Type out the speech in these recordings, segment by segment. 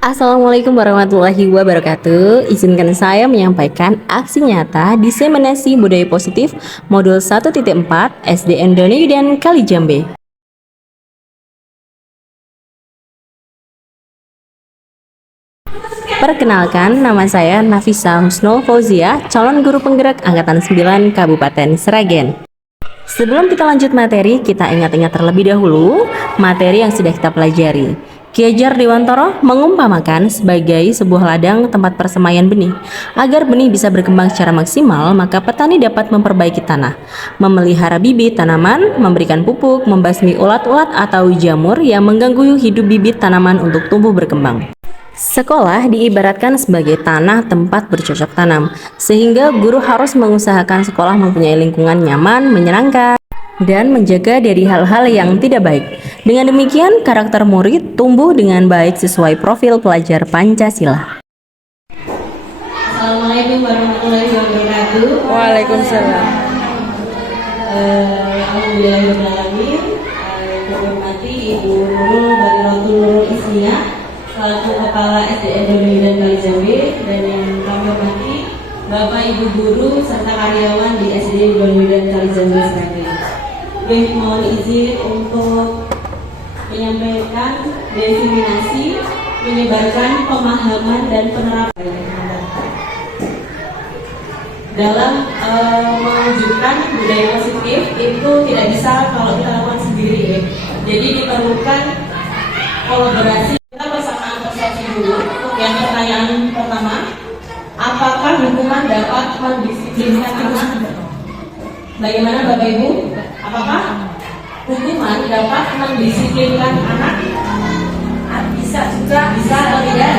Assalamualaikum warahmatullahi wabarakatuh. Izinkan saya menyampaikan aksi nyata diseminasi budaya positif modul 1.4 SDN Doni dan Kalijambe. Perkenalkan, nama saya Nafisa Husnul Fauzia, calon guru penggerak Angkatan 9 Kabupaten Sragen. Sebelum kita lanjut materi, kita ingat-ingat terlebih dahulu materi yang sudah kita pelajari. Ki Hajar Dewantara mengumpamakan sebagai sebuah ladang tempat persemaian benih. Agar benih bisa berkembang secara maksimal, maka petani dapat memperbaiki tanah, memelihara bibit tanaman, memberikan pupuk, membasmi ulat-ulat atau jamur yang mengganggu hidup bibit tanaman untuk tumbuh berkembang. Sekolah diibaratkan sebagai tanah tempat bercocok tanam, sehingga guru harus mengusahakan sekolah mempunyai lingkungan nyaman, menyenangkan, dan menjaga dari hal-hal yang tidak baik. Dengan demikian, karakter murid tumbuh dengan baik sesuai profil pelajar Pancasila. Assalamualaikum warahmatullahi wabarakatuh. Waalaikumsalam. Alhamdulillahirrahmanirrahim. Saya hormati Ibu Nurul Bariratul Nurul Ismiyah selaku Kepala SDN Doni dan Kalijambe, dan yang kami hormati Bapak Ibu guru serta karyawan di SDN Doni dan Kalijambe Sragen. Mohon izin untuk menyampaikan diseminasi, menyebarkan pemahaman dan penerapan dalam mewujudkan budaya positif. Itu tidak bisa kalau kita lakukan sendiri ya. Jadi diperlukan kolaborasi. Kita bersamaan persepsi dulu. Untuk yang pertanyaan pertama, apakah hukuman dapat mendisiplinkan anak? Bagaimana Bapak Ibu? Apakah hukuman dapat mendisiplinkan anak? Bisa juga, Bisa atau tidak?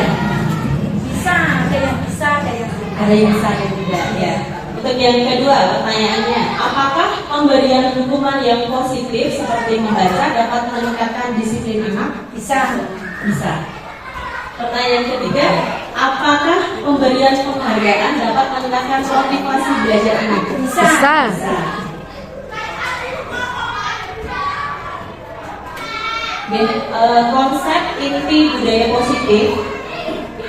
bisa, ada yang bisa, ada yang tidak. Ada yang bisa, ada yang tidak ya. Untuk yang kedua, pertanyaannya, apakah pemberian hukuman yang positif seperti membaca dapat meningkatkan disiplin anak? Bisa. Bisa. Pertanyaan ketiga, apakah pemberian penghargaan dapat meningkatkan motivasi belajar anak? Bisa. Bisa. Konsep inti budaya positif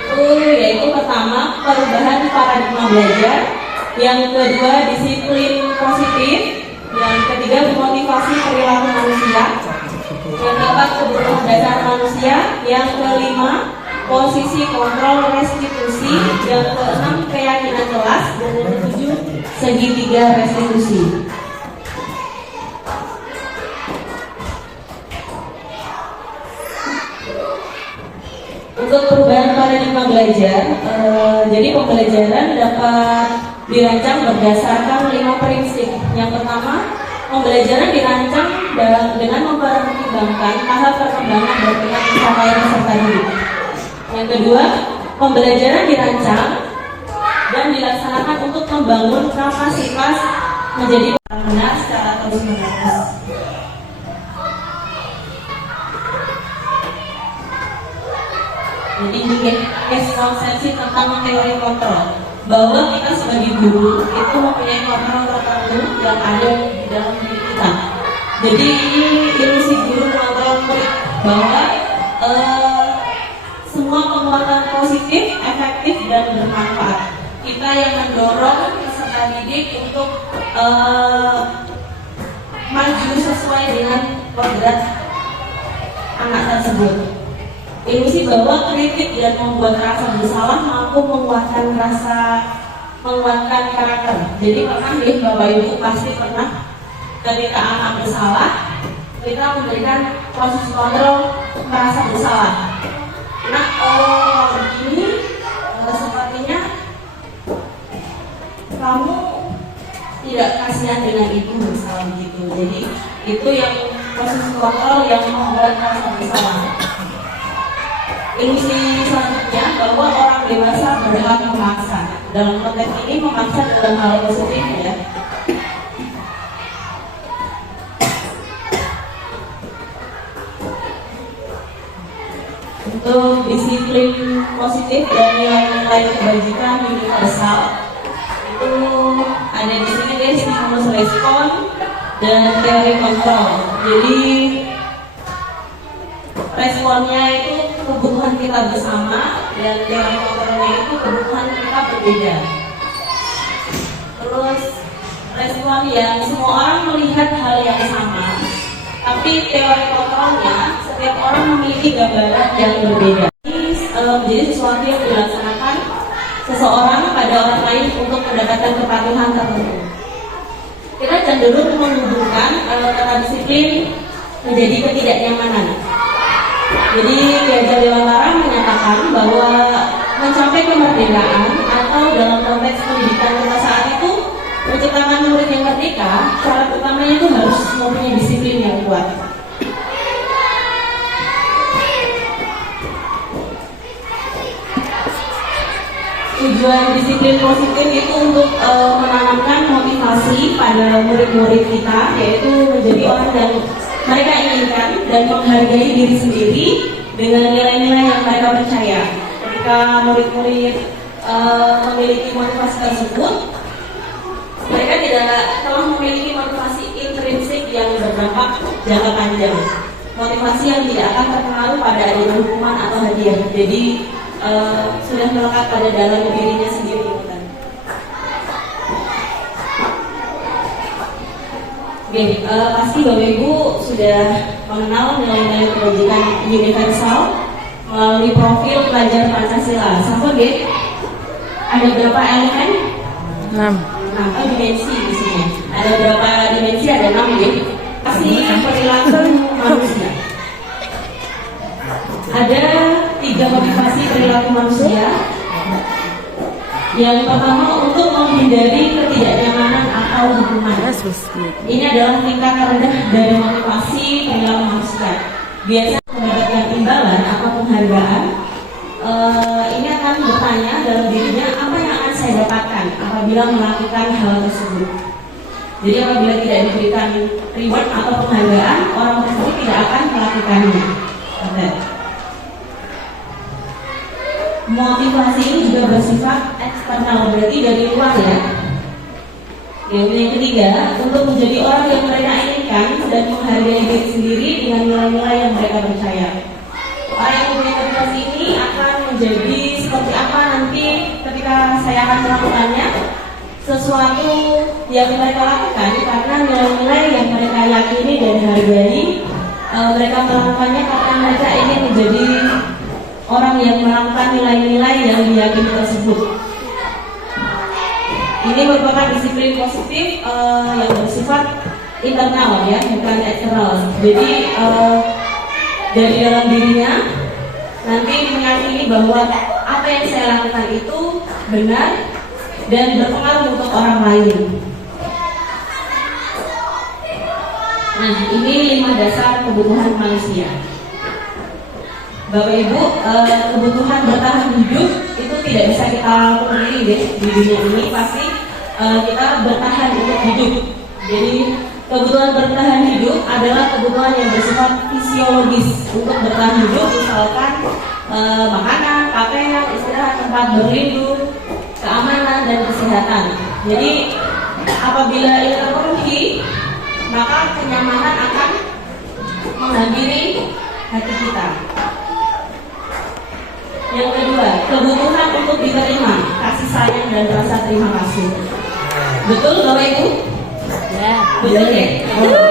itu yaitu pertama perubahan paradigma belajar, yang kedua disiplin positif, yang ketiga memotivasi perilaku manusia, yang keempat kebutuhan dasar manusia, yang kelima posisi kontrol restitusi, yang keenam keyakinan kelas, dan yang ketujuh segitiga restitusi. Untuk perubahan paradigma belajar, jadi pembelajaran dapat dirancang berdasarkan 5 prinsip. Yang pertama, pembelajaran dirancang dengan mempertimbangkan tahap perkembangan dan tingkat pencapaian peserta didik. Yang kedua, pembelajaran dirancang dan dilaksanakan untuk membangun kapasitas menjadi benar secara terus-menerus. Jadi ini konsepsi tentang teori kontrol, bahwa kita sebagai guru itu mempunyai kontrol tertentu yang ada di dalam diri kita. Jadi ini ilusi guru mengontrol murid, bahwa semua penguatan positif, efektif dan bermanfaat. Kita yang mendorong peserta didik untuk maju sesuai dengan kodrat anak tersebut. Ilusi bahwa kritik dan membuat rasa bersalah mampu menguatkan karakter. Jadi pernah nih Bapak Ibu pasti pernah ketika anak bersalah, kita memberikan proses kontrol merasa bersalah. Nah, begini sepertinya kamu tidak kasihan dengan ibu misalnya begitu. Jadi itu yang proses kontrol yang membuat rasa bersalah. Ilusi selanjutnya bahwa orang dewasa berhak memaksa. Dalam konteks ini memaksa dalam hal positif ya. Untuk disiplin positif dan nilai-nilai kebajikan universal itu ada di sini guys, stimulus respon dan teori kontrol. Jadi responnya itu kebutuhan kita bersama dan teori kontrolnya itu kebutuhan kita berbeda. Terus respon yang semua orang melihat hal yang sama, tapi teori kontrolnya setiap orang memiliki gambaran yang berbeda. Ini menjadi sesuatu yang dilaksanakan seseorang pada orang lain untuk mendapatkan kepatuhan tertentu. Kita cenderung menghubungkan kata disiplin menjadi ketidaknyamanan. Jadi Ki Hajar Dewantara menyatakan bahwa mencapai kemerdekaan atau dalam konteks pendidikan kita saat itu menciptakan murid yang merdeka, syarat utamanya itu harus mempunyai disiplin yang kuat. Tujuan disiplin positif itu untuk menanamkan motivasi pada murid-murid kita, yaitu menjadi orang yang mereka inginkan dan menghargai diri sendiri dengan nilai-nilai yang mereka percaya. Ketika murid-murid memiliki motivasi tersebut, mereka tidak telah memiliki motivasi intrinsik yang berdampak jangka panjang, motivasi yang tidak akan terpengaruh pada adanya hukuman atau hadiah. Jadi sudah melekat pada dalam dirinya sendiri. Oke, pasti Bapak Ibu sudah mengenal nilai-nilai kebajikan universal melalui profil pelajar Pancasila. Sama G, ada berapa elemen? 6 dimensi di sini. Ada berapa dimensi? Ada 6 G. Pasti perilaku manusia. Ada 3 motivasi perilaku manusia. Yang pertama, untuk menghindari ketidaknyamanan atau hukuman. Ini adalah tingkat terendah dari motivasi perilaku manusia. Biasanya mendapatkan imbalan atau penghargaan, ini akan bertanya dalam dirinya, apa yang akan saya dapatkan apabila melakukan hal tersebut. Jadi apabila tidak diberikan reward atau penghargaan, orang tersebut tidak akan melakukannya. Motivasi ini juga bersifat eksternal, berarti dari luar ya. Yang ketiga, untuk menjadi orang yang mereka inginkan dan menghargai diri sendiri dengan nilai-nilai yang mereka percaya. Orang yang punya motivasi ini akan menjadi seperti apa nanti ketika saya akan melakukannya, sesuatu yang mereka lakukan karena nilai-nilai yang mereka yakini dan hargai. Mereka melakukannya karena mereka ingin menjadi orang yang melakukan nilai-nilai yang diyakini tersebut. Ini merupakan disiplin positif yang bersifat internal ya, bukan eksternal. Jadi dari dalam dirinya nanti meyakini bahwa apa yang saya lakukan itu benar dan berpengaruh untuk orang lain. Nah, ini 5 dasar kebutuhan manusia. Bapak Ibu, kebutuhan bertahan hidup itu tidak bisa kita pungkiri deh di dunia ini, pasti kita bertahan untuk hidup. Jadi kebutuhan bertahan hidup adalah kebutuhan yang bersifat fisiologis. Untuk bertahan hidup misalkan makanan, pakaian, istirahat, tempat berlindung, keamanan dan kesehatan. Jadi apabila ini terpenuhi, maka kenyamanan akan menghampiri hati kita. Yang kedua, kebutuhan untuk diterima, kasih sayang dan rasa terima kasih. Betul Bapak Ibu? Ya. Betul ya?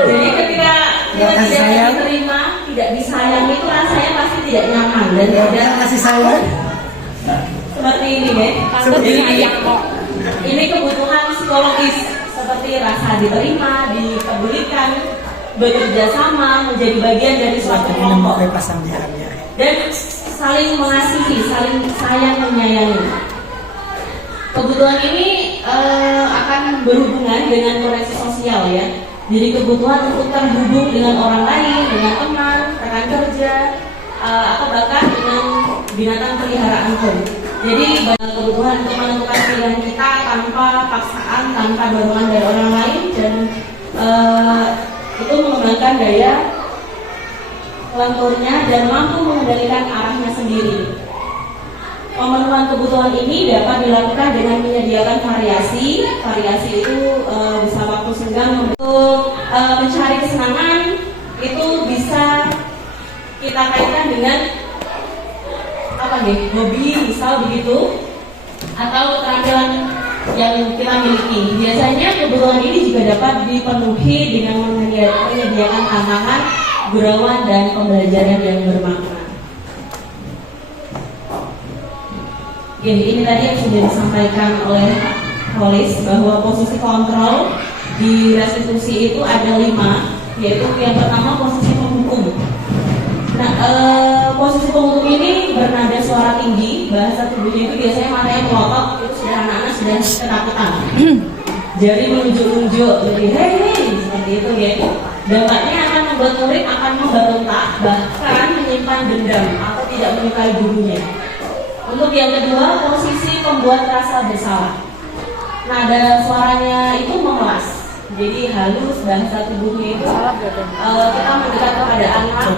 Jadi ketika kita tidak diterima, tidak disayangi, itu rasanya pasti tidak nyaman dan tidak kasih sayang. Seperti ini ya. Ini kebutuhan psikologis seperti rasa diterima, dipedulikan, bekerja sama, menjadi bagian dari suatu kelompok. Dan saling mengasihi, saling sayang menyayangi. Kebutuhan ini akan berhubungan dengan koneksi sosial ya. Jadi kebutuhan untuk terhubung dengan orang lain, dengan teman, rekan kerja, atau bahkan dengan binatang peliharaan pun. Jadi kebutuhan untuk menentukan pilihan kita tanpa paksaan, tanpa dorongan dari orang lain, dan itu mengembangkan daya lenturnya dan mampu mengendalikan arahnya sendiri. Pemenuhan kebutuhan ini dapat dilakukan dengan menyediakan variasi. Variasi itu bisa waktu senggang untuk mencari kesenangan, itu bisa kita kaitkan dengan apa nih, hobi misal begitu, atau keterampilan yang kita miliki. Biasanya kebutuhan ini juga dapat dipenuhi dengan menyediakan tantangan, gurauan, dan pembelajaran yang bermakna. Oke, ini tadi yang sudah disampaikan oleh Polis bahwa posisi kontrol di restitusi itu ada 5, yaitu yang pertama posisi penghukum. Nah, posisi penghukum ini bernada suara tinggi, bahasa tubuhnya itu biasanya matanya melotot, itu sudah anak-anak sudah ketakutan. Jari menunjuk-nunjuk, jadi hei, seperti itu ya. Dampaknya akan membuat murid akan memberontak, bahkan menyimpan dendam atau tidak menyukai gurunya. Untuk yang kedua, posisi pembuat rasa bersalah. Nada suaranya itu memelas, jadi halus, bahasa tubuhnya itu kita mendekat kepada anak.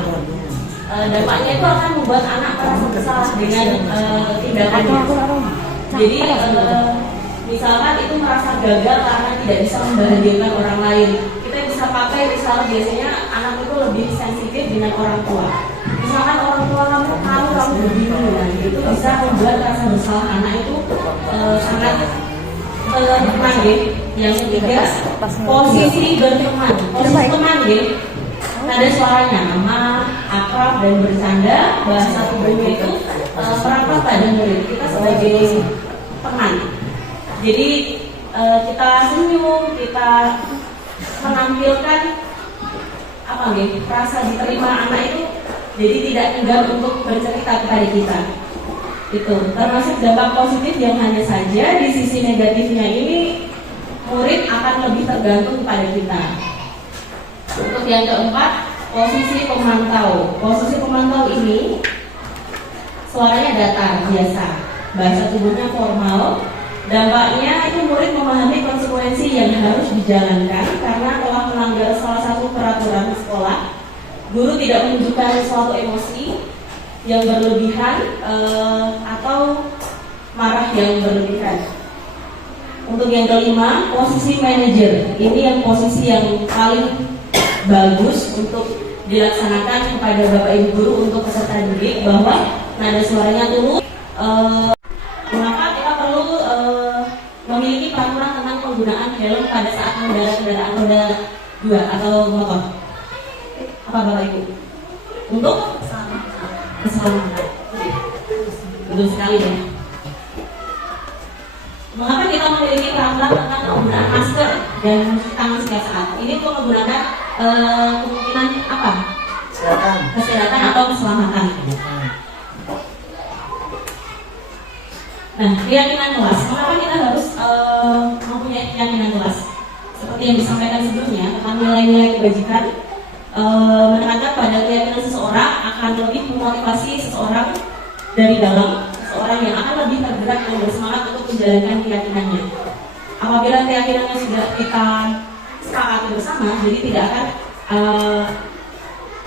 Dampaknya itu akan membuat anak merasa bersalah dengan tindakannya. Jadi misalkan itu merasa gagal karena tidak bisa membahagiakan orang lain, kita bisa pakai misalnya biasanya anak itu lebih sensitif dengan orang tua. Misalkan orang tua kamu begini, nah itu bisa membuat rasa bersalah anak itu sangat teman ya. Yang ketiga, posisi berteman, posisi teman ya. Nada suaranya aman, akrab, dan bercanda, bahasa tubuhnya itu merapat pada murid kita sebagai teman. Jadi kita senyum, kita menampilkan apa nih, rasa diterima anak itu, jadi tidak enggan untuk bercerita kepada kita. Itu termasuk dampak positif yang hanya saja di sisi negatifnya ini murid akan lebih tergantung pada kita. Untuk yang keempat, posisi pemantau. Posisi pemantau ini suaranya datar biasa, bahasa tubuhnya formal. Dampaknya itu murid memahami konsekuensi yang harus dijalankan karena telah melanggar salah satu peraturan sekolah. Guru tidak menunjukkan suatu emosi yang berlebihan atau marah yang berlebihan. Untuk yang kelima, posisi manajer. Ini yang posisi yang paling bagus untuk dilaksanakan kepada Bapak Ibu guru untuk peserta didik, bahwa nada suaranya tulus. Maka kita perlu memiliki peraturan tentang penggunaan helm pada saat mengendarai kendaraan roda 2 atau motor. Apa Bapak Ibu? Untuk keselamatan. Betul sekali ya. Mengapa kita memiliki peraturan tentang penggunaan masker dan mencuci tangan setiap saat? Ini untuk menggunakan kemungkinan apa? Kesehatan atau keselamatan. Nah, keyakinan kelas. Mengapa kita harus mempunyai keyakinan kelas? Seperti yang disampaikan sebelumnya, tentang nilai-nilai kebajikan, menekankan pada keyakinan seseorang akan lebih memotivasi seseorang dari dalam, seseorang yang akan lebih tergerak dan bersemangat untuk menjalankan keyakinannya. Apabila keyakinannya sudah kita sepakati bersama, jadi tidak akan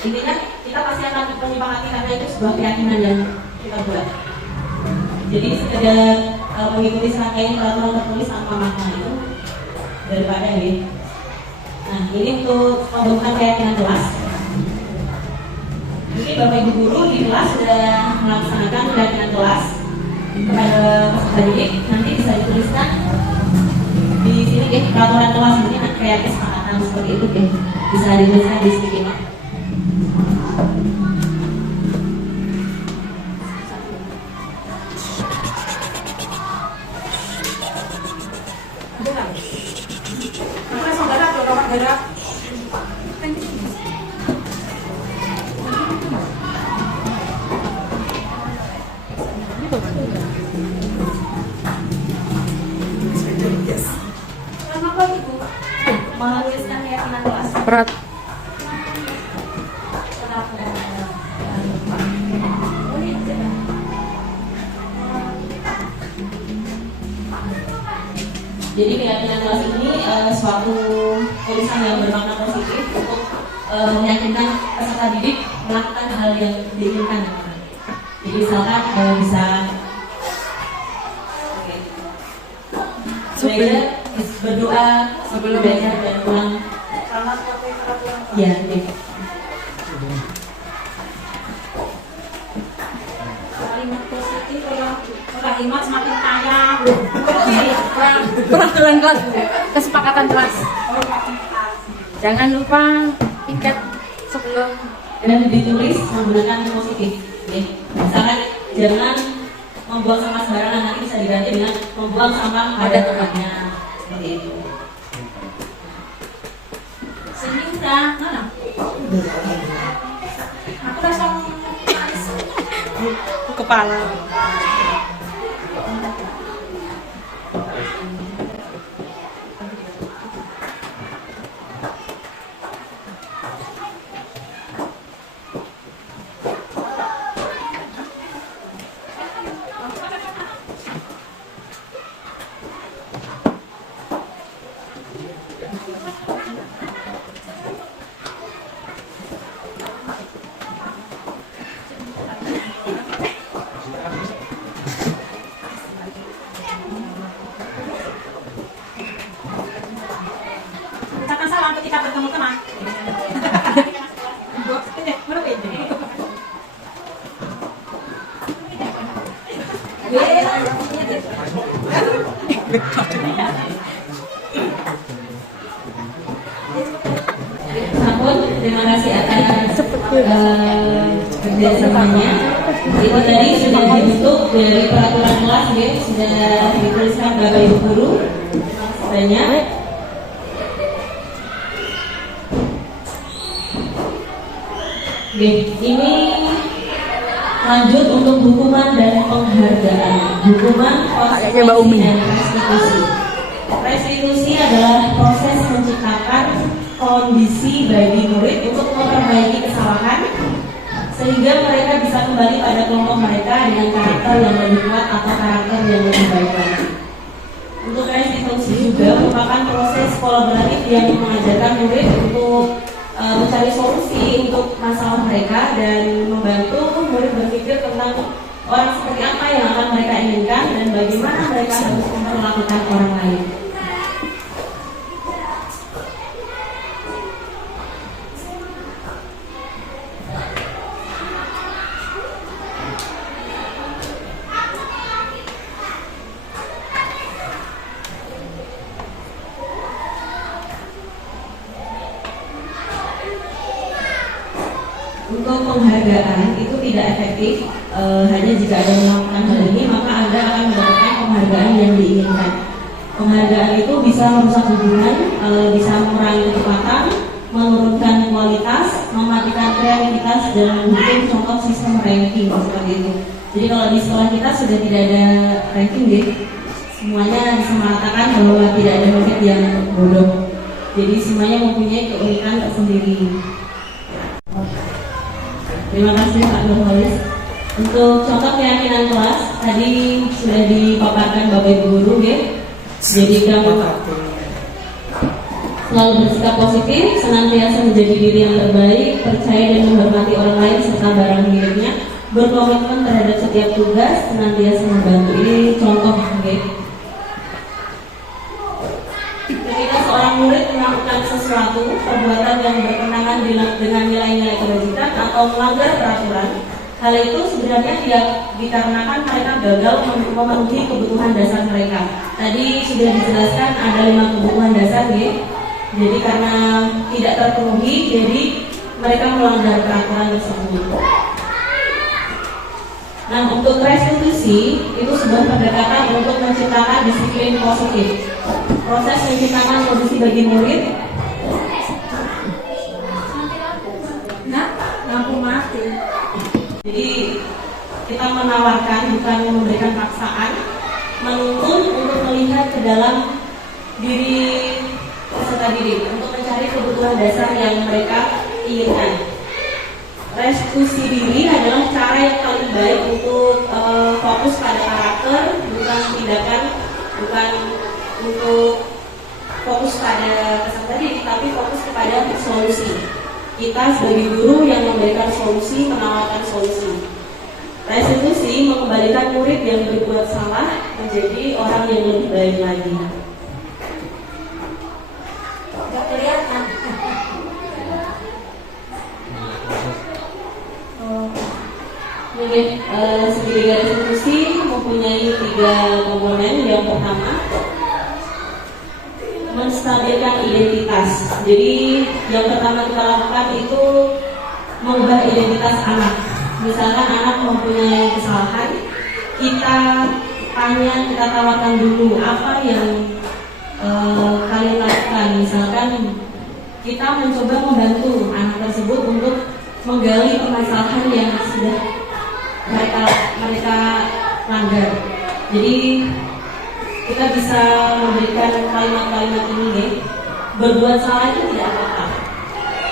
intinya kita pasti akan menyepakati karena itu sebuah keyakinan yang kita buat. Jadi sekedar mengikuti serangkaian peraturan tertulis tanpa makna itu daripada ini. Nah, ini untuk pembentukan keyakinan kelas. Ini Bapak Ibu guru di kelas sudah melaksanakan keyakinan kelas kepada peserta didik. Nanti bisa dituliskan di sini peraturan kelas ini kayak kesepakatan seperti itu bisa dituliskan di sini. Menuliskan keyakinan kelas. Berat. Jadi keyakinan kelas ini suatu tulisan yang bermakna positif untuk meyakinkan peserta didik melakukan hal yang diinginkan. Jadi misalkan bisa belajar, berdoa sebelum belajar dan pulang. Ya, Udah imat semakin kaya. Peraturan kelas, kesepakatan kelas. Jangan lupa tiket sebelum Dan ditulis menggunakan positif. Oke. Misalkan jangan membuang sampah sembarangan, nanti bisa diganti dengan membuang sampah pada tempatnya. Seperti itu. sini udah mana? Aku langsung Kepala. ucapkan salam ketika bertemu teman. Sampun, terima kasih atas kerjasamanya. Itu tadi sudah dibentuk dari peraturan kelas, ya, sudah dituliskan Bapak Ibu guru. Banyak. Oke, ini lanjut untuk hukuman dan penghargaan. Hukuman, konsekuensi, dan restitusi. Restitusi adalah proses menciptakan kondisi bagi murid untuk memperbaiki kesalahan sehingga mereka bisa kembali pada kelompok mereka dengan karakter yang lebih kuat atau karakter yang lebih baik lagi. Untuk restitusi juga merupakan proses kolaboratif yang mengajarkan murid untuk mencari solusi untuk masalah mereka dan membantu murid berpikir tentang orang seperti apa yang akan mereka inginkan dan bagaimana mereka harus memperlakukan orang lain. Untuk penghargaan itu tidak efektif, hanya jika ada melakukan hal ini maka Anda akan mendapatkan penghargaan yang diinginkan. Penghargaan itu bisa merusak hubungan, bisa mengurangi kecepatan, menurunkan kualitas, mematikan kreativitas dan mungkin contoh sistem ranking seperti itu. Jadi kalau di sekolah kita sudah tidak ada ranking, deh, semuanya bisa mengatakan bahwa tidak ada murid yang bodoh. Jadi semuanya mempunyai keunikan tersendiri. Terima kasih Pak Nurholis. Untuk contoh keyakinan kelas tadi sudah dipaparkan Bapak Ibu guru, ya. Jadi kamu selalu bersikap positif, senantiasa menjadi diri yang terbaik, percaya dan menghormati orang lain serta barang miliknya, berkomitmen terhadap setiap tugas, senantiasa membantu. Ini contoh, oke. Ketika seorang murid melakukan sesuatu perbuatan yang bertentangan dengan nilai-nilai kewajiban atau melanggar peraturan, hal itu sebenarnya tidak dikarenakan mereka gagal memenuhi kebutuhan dasar mereka. Tadi sudah dijelaskan ada 5 kebutuhan dasar, ya. Jadi karena tidak terpenuhi, jadi mereka melanggar peraturan tersebut. Nah, untuk restitusi itu sebuah pendekatan untuk menciptakan disiplin positif. Proses menciptakan kondisi bagi murid. Nah, lampu mati. Jadi kita menawarkan, bukan memberikan paksaan, menuntun untuk melihat ke dalam diri peserta didik untuk mencari kebutuhan dasar yang mereka inginkan. Restitusi diri adalah cara yang paling baik untuk fokus pada karakter, bukan tindakan, bukan untuk fokus pada peserta didik, tapi fokus kepada solusi. Kita sebagai guru yang memberikan solusi, menawarkan solusi. Restitusi mengembalikan murid yang berbuat salah menjadi orang yang lebih baik lagi. Gak kelihatan. Mungkin segitiga restitusi mempunyai tiga komponen. Yang pertama, menstabilkan identitas. Jadi yang pertama kita lakukan itu mengubah identitas anak. Misalkan anak mempunyai kesalahan, kita tanya, kita tawarkan dulu apa yang kalian lakukan. Misalkan kita mencoba membantu anak tersebut untuk menggali permasalahan yang sudah mereka langgar. Jadi kita bisa memberikan kalimat-kalimat ini, ya. Berbuat salah itu tidak apa-apa.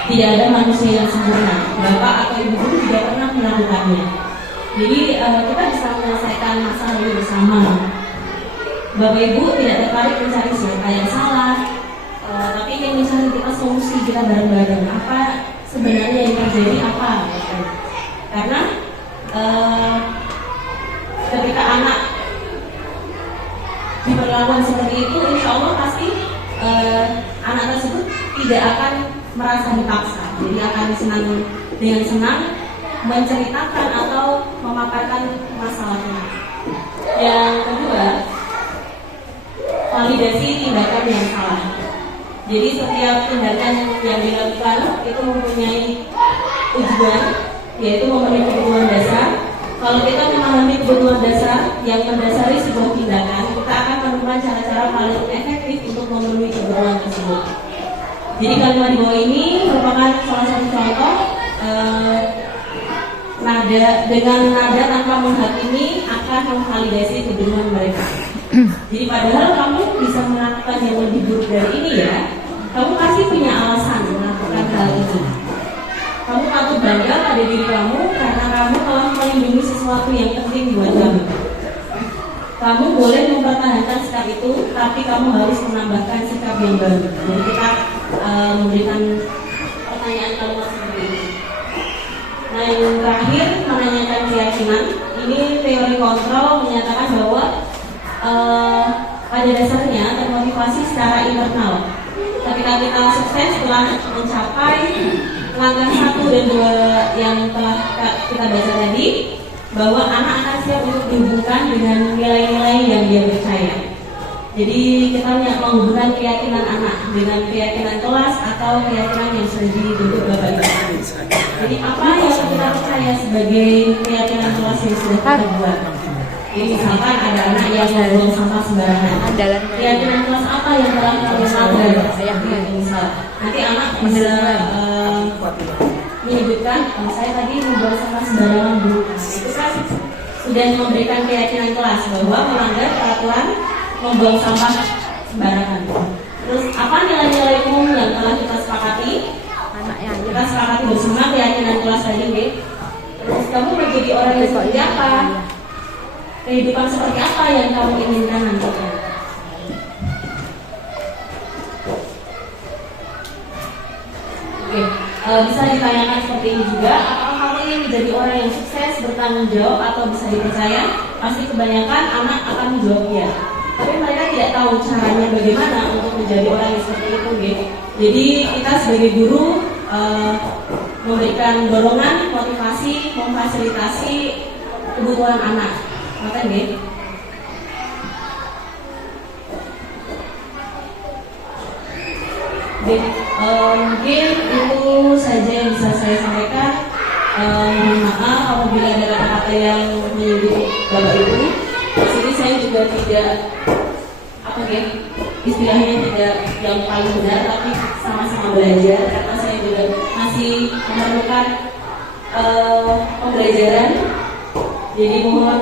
Tidak ada manusia yang sempurna. Bapak atau ibu guru tidak pernah melakukannya. Jadi kita bisa menyelesaikan masalah ini bersama. Bapak ibu tidak tertarik mencari siapa yang salah, tapi ingin mencari kita solusi kita bareng-bareng. Apa sebenarnya yang terjadi apa? Karena ketika anak diperlakukan seperti itu, insya Allah pasti anak tersebut tidak akan merasa dipaksa. Jadi akan dengan senang menceritakan atau memaparkan masalahnya. Yang kedua, validasi tindakan yang salah. Jadi setiap tindakan yang dilakukan itu mempunyai tujuan, yaitu memenuhi kebutuhan dasar. Kalau kita memahami kebutuhan dasar yang mendasari sebuah tindakan, kita akan menemukan cara-cara paling efektif untuk memenuhi kebutuhan tersebut. Jadi kalimat di bawah ini merupakan salah satu contoh dengan nada tanpa menghakimi akan memvalidasi kebutuhan mereka. Jadi padahal kamu bisa melakukan yang lebih buruk dari ini, ya. Kamu pasti punya alasan melakukan hal itu. Kamu patut bangga pada diri kamu karena kamu telah melindungi sesuatu yang penting buat kamu. Kamu boleh mempertahankan sikap itu, tapi kamu harus menambahkan sikap yang baru. Jadi kita memberikan pertanyaan kalimat seperti ini. Nah, yang terakhir, menanyakan keyakinan. Ini teori kontrol menyatakan bahwa pada dasarnya termotivasi secara internal. Ketika kita sukses setelah mencapai langkah 1 dan 2 yang telah kita baca tadi, bahwa anak akan siap untuk dihubungkan dengan nilai-nilai yang dia percaya. Jadi kita menghubungkan keyakinan anak dengan keyakinan kelas atau keyakinan yang sudah dibentuk Bapak Ibu. Jadi apa yang kita percaya sebagai keyakinan kelas yang sudah kita buat? Jadi misalkan ada anak yang membuang sampah sembarangan, keyakinan kelas apa yang telah kami langgar? Misal nanti anak bisa menyebutkan, saya tadi membuang sampah sembarangan dulu. Itu kan sudah memberikan keyakinan kelas bahwa melanggar peraturan membuang sampah sembarangan. Terus apa nilai-nilai umum yang telah kita sepakati? Kita sepakati bersama keyakinan kelas tadi, deh. Terus kamu menjadi orang yang seperti apa? Kehidupan seperti apa yang kamu inginkan nantinya? Oke, bisa ditanyakan seperti ini juga. Apakah kamu ingin menjadi orang yang sukses, bertanggung jawab, atau bisa dipercaya? Pasti kebanyakan anak akan menjawab ya. Tapi mereka tidak tahu caranya bagaimana untuk menjadi orang yang seperti itu, gitu. Jadi kita sebagai guru memberikan dorongan, motivasi, memfasilitasi kebutuhan anak. Makan, gitu. Mungkin itu saja yang bisa saya sampaikan. Mohon maaf apabila ada kata-kata yang menyinggung Bapak Ibu. Di sini saya juga tidak istilahnya tidak yang paling benar, tapi sama-sama belajar karena saya juga masih memerlukan pembelajaran. Jadi mohon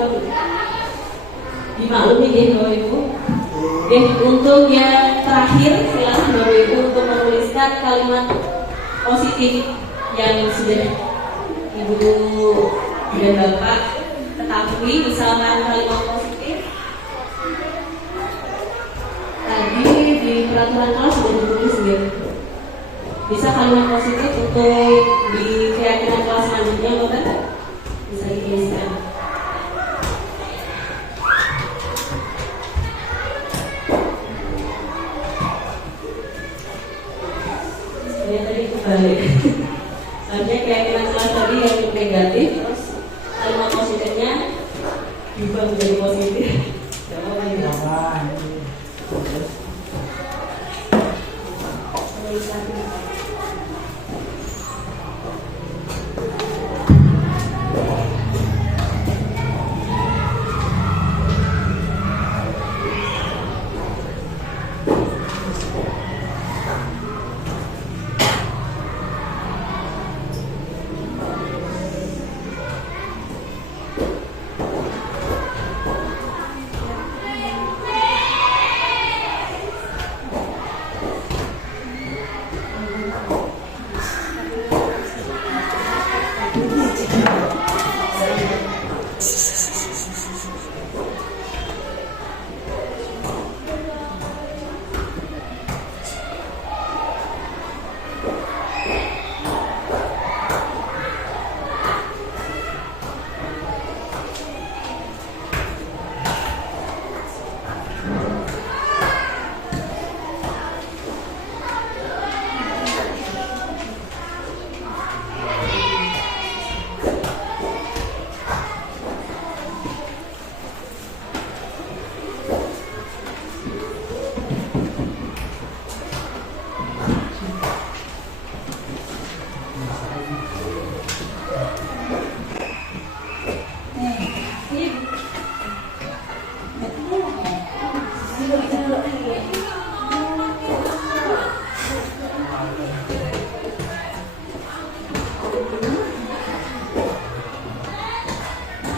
dimaklumi ya Bapak Ibu. Untuk yang terakhir, silakan Bapak Ibu untuk menuliskan kalimat positif yang sudah Ibu dan Bapak ketahui. Misalkan kalimat positif tadi di peraturan kelas sudah ditulis, ya. Bisa kalimat positif untuk di keyakinan kelas selanjutnya, Bapak bisa dituliskan. Tadi itu balik. Soalnya keyakinan kelas tadi yang negatif, terus kalimat positifnya juga menjadi positif.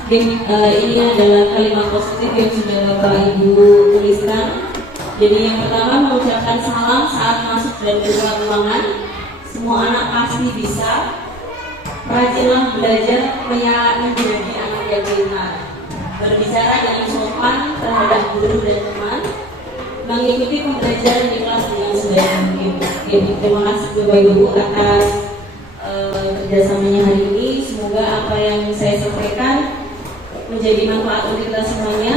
Ini adalah kalimat positif yang sudah Bapak Ibu tuliskan. Jadi yang pertama mengucapkan salam saat masuk dan keluar ruangan. Semua anak pasti bisa. Rajinlah belajar menjadi anak yang pintar. Berbicara dengan sopan terhadap guru dan teman. Mengikuti pembelajaran di kelas dengan sebaik mungkin. Jadi terima kasih Bapak Ibu atas kerjasamanya hari ini. Semoga apa yang saya sampaikan menjadi manfaat untuk kita semuanya.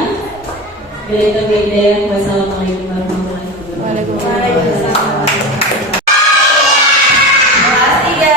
Bila itu hidayah. Wassalamualaikum warahmatullahi wabarakatuh. Waalaikumsalam. Kelas 3.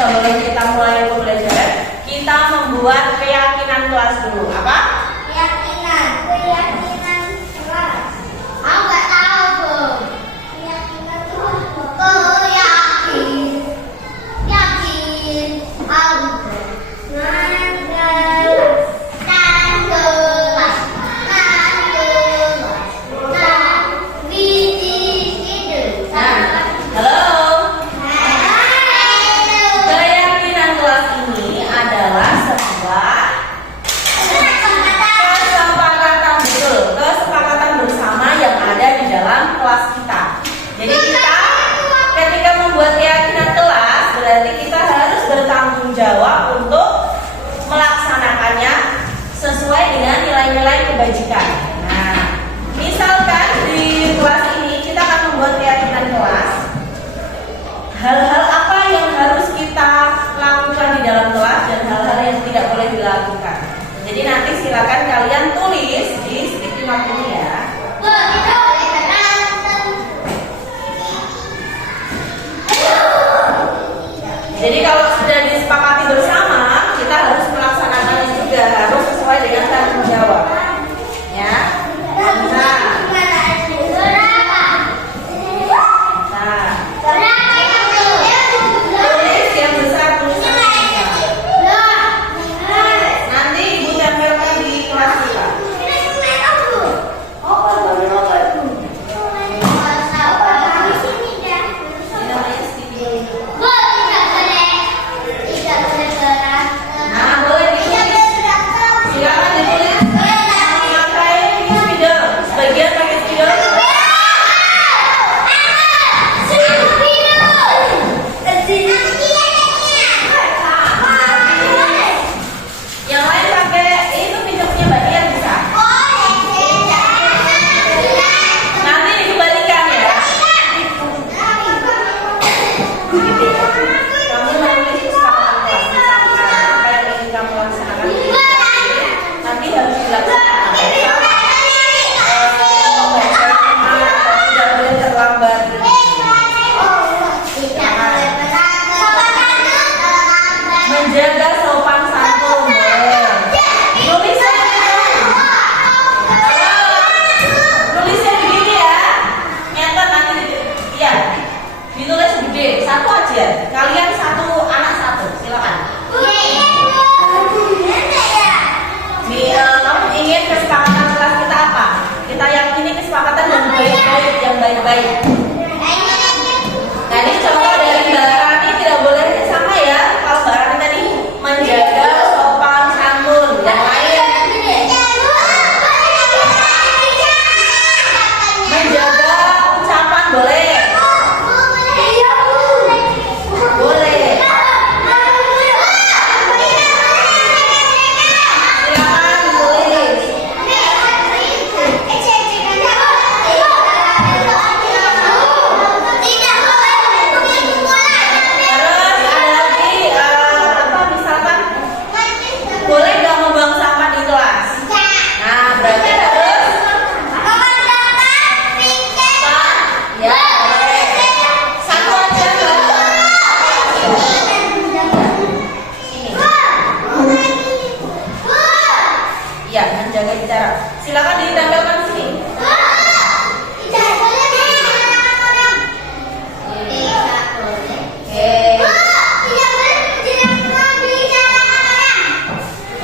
Sebelum kita mulai pembelajaran, kita membuat keyakinan kelas dulu. Apa? Keyakinan kelas. Aku nggak tahu Bu. Keyakinan kelas. Yakin. Aku jawab untuk melaksanakannya sesuai dengan nilai-nilai kebajikan. Nah, misalkan di kelas ini kita akan membuat keyakinan kelas. Hal-hal apa yang harus kita lakukan di dalam kelas dan hal-hal yang tidak boleh dilakukan. Jadi nanti silakan kalian tulis di stick 50 ya. Jadi kalau sudah disepakati bersama, kita harus melaksanakannya juga, harus sesuai dengan tanggung jawab. Ya. Tulis yang besar tulisannya. Nanti Ibu tempelkan di kelas kita.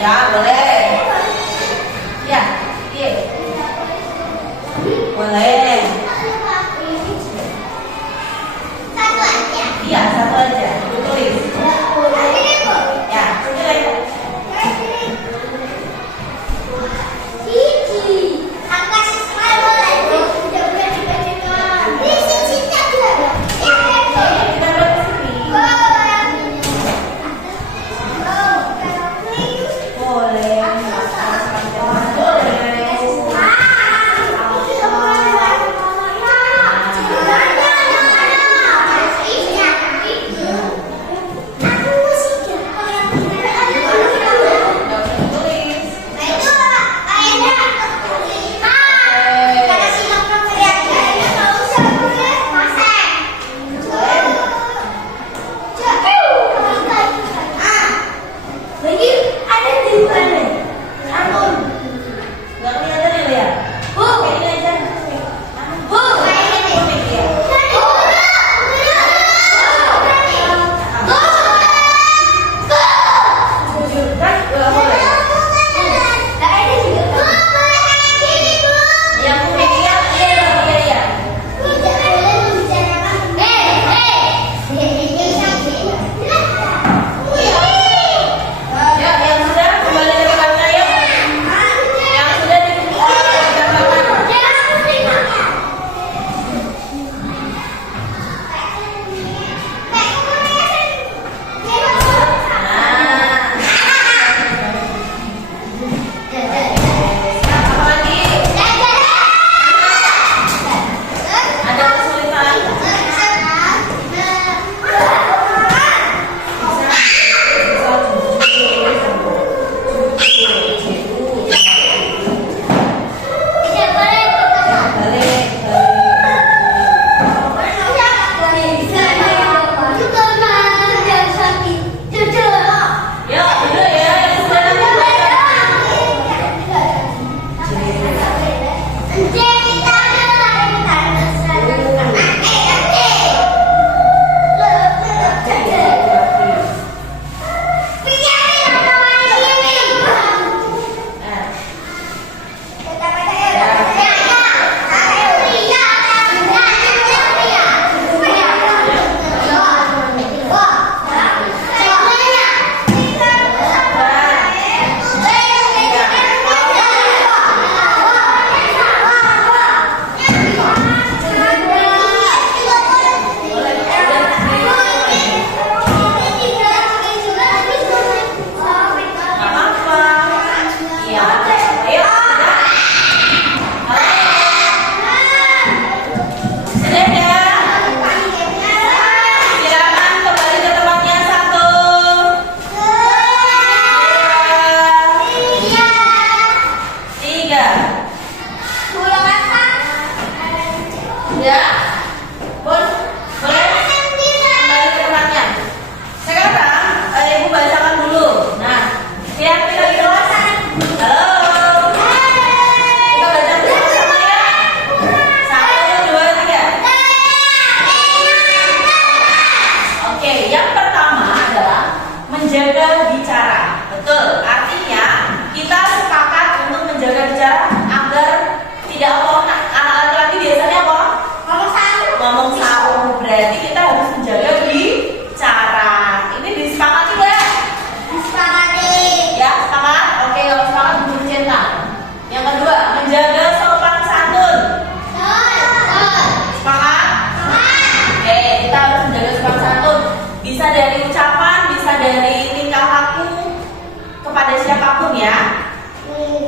Ya, boleh. Ya, iya. Boleh. Satu aja. Iya, satu aja. Tulis. Ya, tulis. Cici. Aku kasih smile boleh? Udah dibacakan. Ini si Cinta juga. Kita buat di sini. Boleh. Nggak kelihatan ya, Lia? Kayak ini aja. Jujur, kan? Nggak boleh. Yang kuning ya, iya. Ya, yang sudah kembali ke tempatnya ya. Yang sudah di apa lagi? Ada kesulitan? Ya, udah ya, yang sudah nanti apa? Iya. Ayo. Sudah ya? Silakan kembali ke tempatnya satu. Tiga. Ya. Boleh kembali ke tempatnya. Sekarang Ibu bacakan dulu. Nah, siap kita di kelas. Halo. Kita baca bersama ya. 1, 2, 3. Oke, yang pertama adalah menjaga bicara. Betul. Artinya kita sepakat untuk menjaga bicara agar tidak apa anak laki-laki biasanya apa? Ngomong saru. Berarti kita harus menjaga bicara. Ini disepakati nggak? Ya, sepakat? Oke, kalau sepakat beri centang. Yang kedua, menjaga sopan santun. Sepakat? Oke, kita harus menjaga sopan santun. Bisa dari ucapan, bisa dari tingkah laku kepada siapapun ya.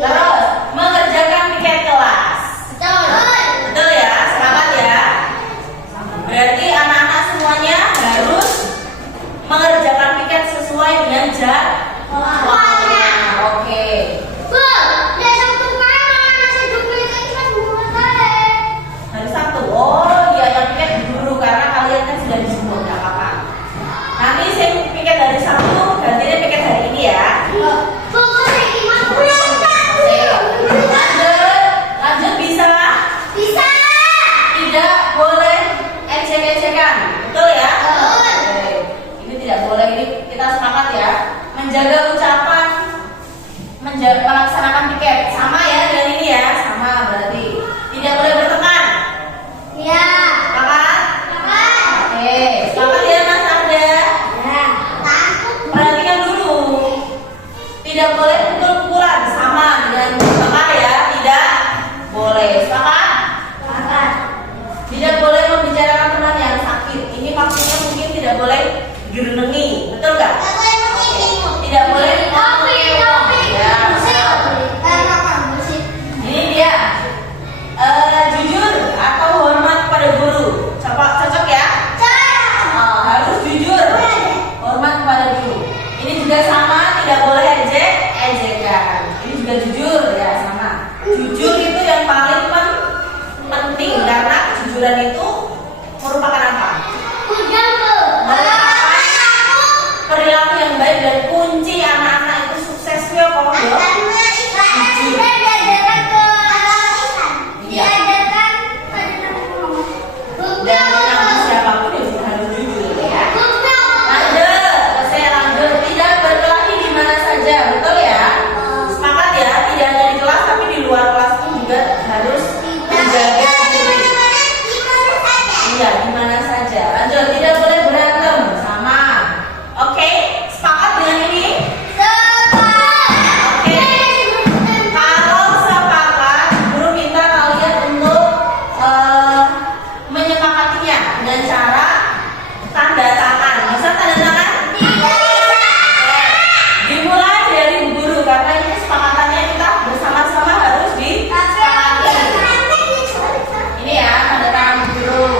Terus, mengerjakan piket kelas. Betul ya, sepakat ya. Berarti anak-anak semuanya harus mengerjakan piket sesuai dengan jadwalnya. Oke. Hari Sabtu. Oh iya, yang piket dulu karena kalian kan sudah disebut, nggak apa-apa. Nanti saya piket hari Sabtu, gantinya piket hari ini ya. Oke. Lanjut bisa? Tidak boleh ejek-ejekan. Betul ya? Oke. Ini tidak boleh, ini kita sepakat ya. Menjaga ucapan melaksanakan piket. Sama ya dengan ini ya, sama berarti. Tidak boleh berteman. Ya. Sepakat? Sepakat. Oke, sepakat ya Mas Arda? Ya. Takut. Perhatikan dulu. Tidak boleh pukul-pukulan, sama dengan sepakat ya, tidak boleh. Sepakat? Sepakat. Tidak boleh membicarakan teman yang sakit. Ini maksudnya mungkin tidak boleh direnengi, betul nggak? Tak boleh mengikuti. Tidak boleh. Ya. Ini dia. Jujur atau hormat pada guru. Cocok ya? Harus jujur. Hormat kepada guru. Ini juga sama, tidak boleh ejekan. Ini juga jujur ya, sama. Jujur itu yang paling penting karena kejujuran itu merupakan apa? Perilaku yang baik dan kunci anak-anak itu suksesnya kok. Dan menang siapapun ya juga harus jujur ya. Lanjut, tidak berkelahi di mana saja, betul ya? Sepakat ya, tidak hanya di kelas tapi di luar kelas pun juga harus menjaga diri. Iya, di mana saja. Lanjut, tidak boleh berantem, sama. Oke, sepakat dengan ini? Oke. Kalau sepakat, guru minta kalian untuk menyepakatinya dengan cara tanda tangan. Bisa tanda tangan? Dimulai dari guru karena ini kesepakatannya kita bersama-sama harus disepakati. Ini ya tanda tangan guru.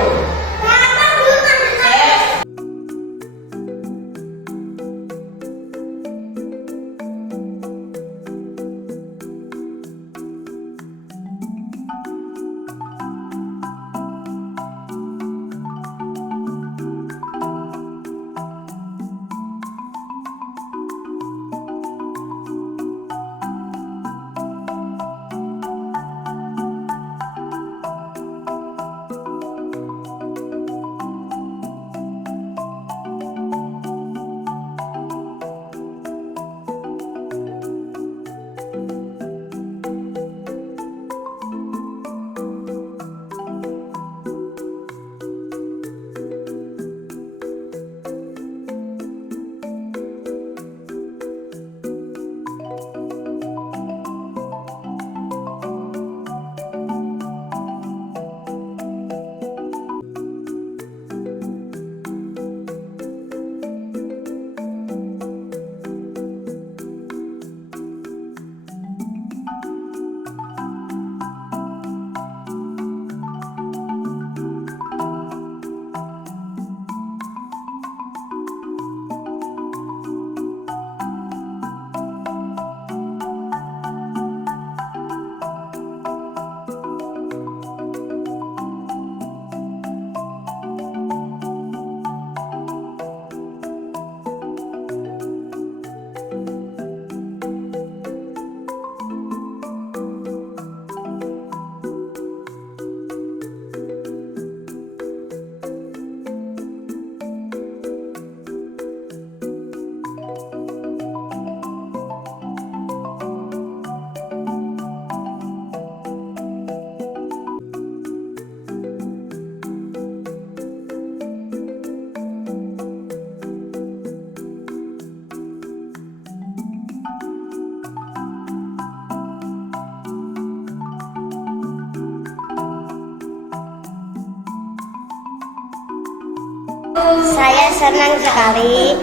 Saya senang sekali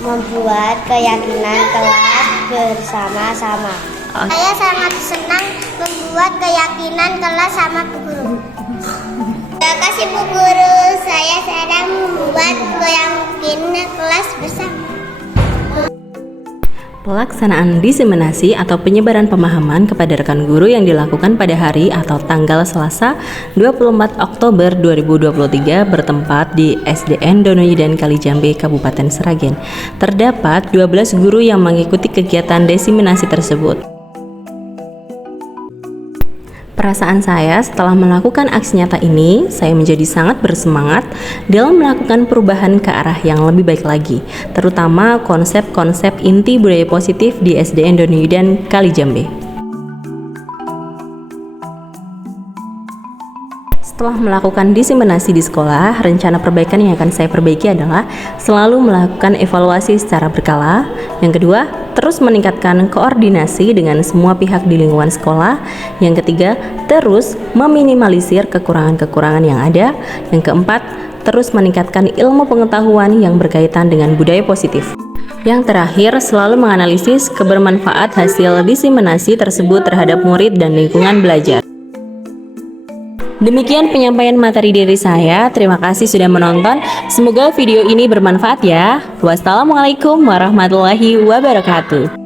membuat keyakinan kelas bersama-sama. Saya sangat senang membuat keyakinan kelas sama Bu Guru. Terima kasih Bu Guru, saya sedang membuat keyakinan kelas bersama. Pelaksanaan diseminasi atau penyebaran pemahaman kepada rekan guru yang dilakukan pada hari atau tanggal Selasa 24 Oktober 2023 bertempat di SDN Donoyudan Kalijambe, Kabupaten Sragen. Terdapat 12 guru yang mengikuti kegiatan diseminasi tersebut. Perasaan saya setelah melakukan aksi nyata ini, saya menjadi sangat bersemangat dalam melakukan perubahan ke arah yang lebih baik lagi, terutama konsep-konsep inti budaya positif di SDN Donuyudan Kalijambe. Setelah melakukan diseminasi di sekolah, rencana perbaikan yang akan saya perbaiki adalah selalu melakukan evaluasi secara berkala. Yang kedua, terus meningkatkan koordinasi dengan semua pihak di lingkungan sekolah. Yang ketiga, terus meminimalisir kekurangan-kekurangan yang ada. Yang keempat, terus meningkatkan ilmu pengetahuan yang berkaitan dengan budaya positif. Yang terakhir, selalu menganalisis kebermanfaat hasil diseminasi tersebut terhadap murid dan lingkungan belajar. Demikian penyampaian materi dari saya. Terima kasih sudah menonton. Semoga video ini bermanfaat ya. Wassalamualaikum warahmatullahi wabarakatuh.